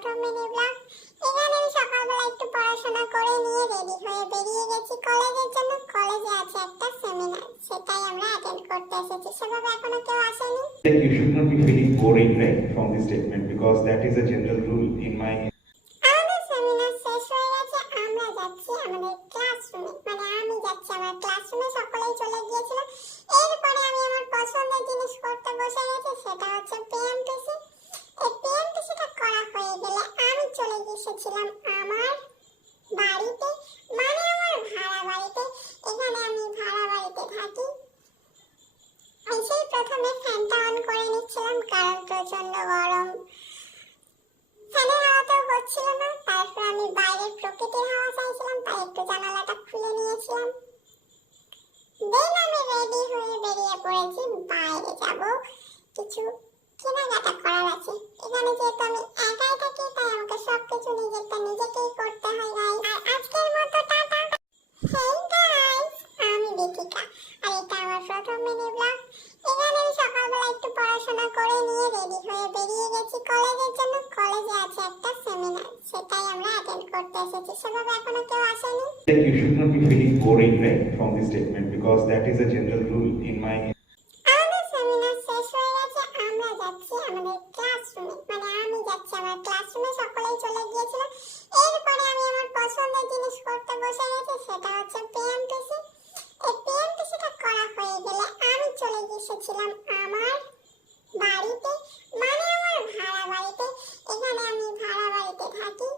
প্রথম mini blog. এখানে আমি সকালবেলা একটু পড়াশোনা করে নিয়ে রেডি হয়ে বেরিয়ে গেছি কলেজের জন্য। কলেজে আছে একটা সেমিনার, সেটাই আমরা অ্যাটেন্ড করতে এসেছি। সেভাবে এখনো কেউ আসেনি। You should not be feeling boring, right, from this statement, because that is a general rule in my. আমাদের সেমিনার শেষ হয়ে গেছে, আমরা যাচ্ছি আমাদের ক্লাসরুমে। আমি যাচ্ছি আমার ক্লাসরুমে, সকলেই চলে গিয়েছিল। এরপরে আমি আমার পছন্দের জিনিস করতে বসে গেছি, সেটা হচ্ছে পিএমটিসি। এই পিএমটিসিটা করা হয়ে গেলে আমি চলে গিয়েছিলাম আমার বাড়িতে, আমার ভাড়া বাড়িতে। এখানে আমি ভাড়া বাড়িতে থাকি। এসেই প্রথমে ফ্যানটা অন করে নিচ্ছিলাম, কারণ প্রচন্ড গরম। ফ্যানের হাওয়াতেও হচ্ছিল না, তারপর আমি বাইরের প্রকৃতির হাওয়া চাইছিলাম, তাই একটু জানালাটা খুলে নিয়েছিলাম। দেন আমি রেডি হয়ে বেরিয়ে পড়েছি, বাইরে যাব, কিছু কেনাকাটা করার আছে। এখানে যেহেতু আমি একাই থাকি, তাই আমাকে সবকিছু নিজেকেই করতে হয় গাইস। আর আজকের মতো টাটা। হেই গাইস, আমি দীপিকা, আর এটা আমার প্রথম মিনি ব্লগ। এখানে আমি সকালবেলা একটু পড়াশোনা করে নিয়ে রেডি হয়ে বেরিয়ে গেছি কলেজের জন্য। কলেজে আছে একটা সেমিনার, সেটাই আমরা অ্যাটেন্ড করতে এসেছি। সেভাবে এখনো কেউ আসেনি। You should not be feeling boring, right, from this statement, because that is a general rule in my. আমাদের সেমিনার শেষ হয়ে গেছে, আমরা যাচ্ছি আমাদের ক্লাসরুমে। আমি যাচ্ছি আমার ক্লাসরুমে, সকলেই চলে গিয়েছিল। এরপরে আমি আমার পছন্দের জিনিস করতে বসে গেছি, সেটা হচ্ছে পিএমটিসি। এই পিএমটিসিটা করা হয়ে গেলে আমি চলে গিয়েছিলাম আমার বাড়িতে, আমার ভাড়া বাড়িতে। এখানে আমি ভাড়া বাড়িতে থাকি।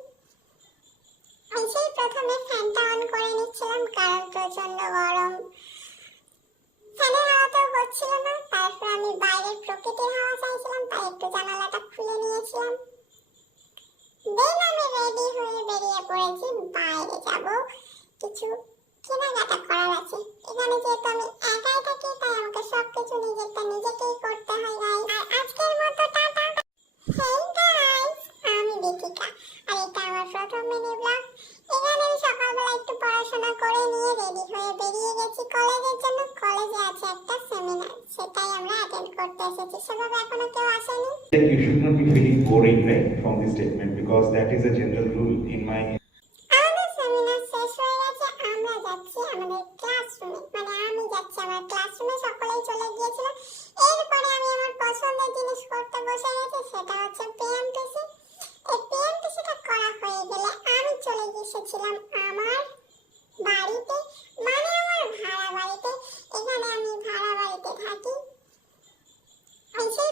এসেই প্রথমে ফ্যানটা অন করে নিচ্ছিলাম, কারণ প্রচন্ড গরম। ফ্যানের হাওয়াতেও হচ্ছিল না, তারপর আমি বাইরের প্রকৃতির হাওয়া চাইছিলাম, তাই একটু জানালাটা খুলে নিয়েছিলাম। দেন আমি রেডি হয়ে বেরিয়ে পড়েছি, বাইরে যাব, কিছু কেনাকাটা করার আছে। এখানে যেহেতু আমি একাই থাকি, তাই আমাকে সবকিছু নিজেকেই করতে হয় গাইস। আর আজকের মতো টাটা। হেই গাইস, আমি দীপিকা, আর এটা আমার প্রথম মিনি ব্লগ। এখানে আমি সকালবেলা একটু পড়াশোনা করে নিয়ে রেডি হয়ে বেরিয়ে গেছি কলেজের জন্য। কলেজে আছে একটা সেমিনার, সেটাই আমরা অ্যাটেন্ড করতে এসেছি। সেভাবে এখনো কেউ আসেনি। You should not be feeling boring, right, from this statement, because that is a general rule in my. আমাদের সেমিনার শেষ হয়ে গেছে, আমরা যাচ্ছি আমাদের ক্লাসরুমে। আমি যাচ্ছি আমার ক্লাসরুমে, সকলেই চলে গিয়েছিল। এরপরে আমি আমার পছন্দের জিনিস করতে বসে গেছি, সেটা হচ্ছে পিএমটিসি। এই পিএমটিসিটা করা হয়ে গেলে আমি চলে গিয়েছিলাম আমার বাড়িতে, আমার ভাড়া বাড়িতে। এখানে আমি ভাড়া বাড়িতে থাকি। এসেই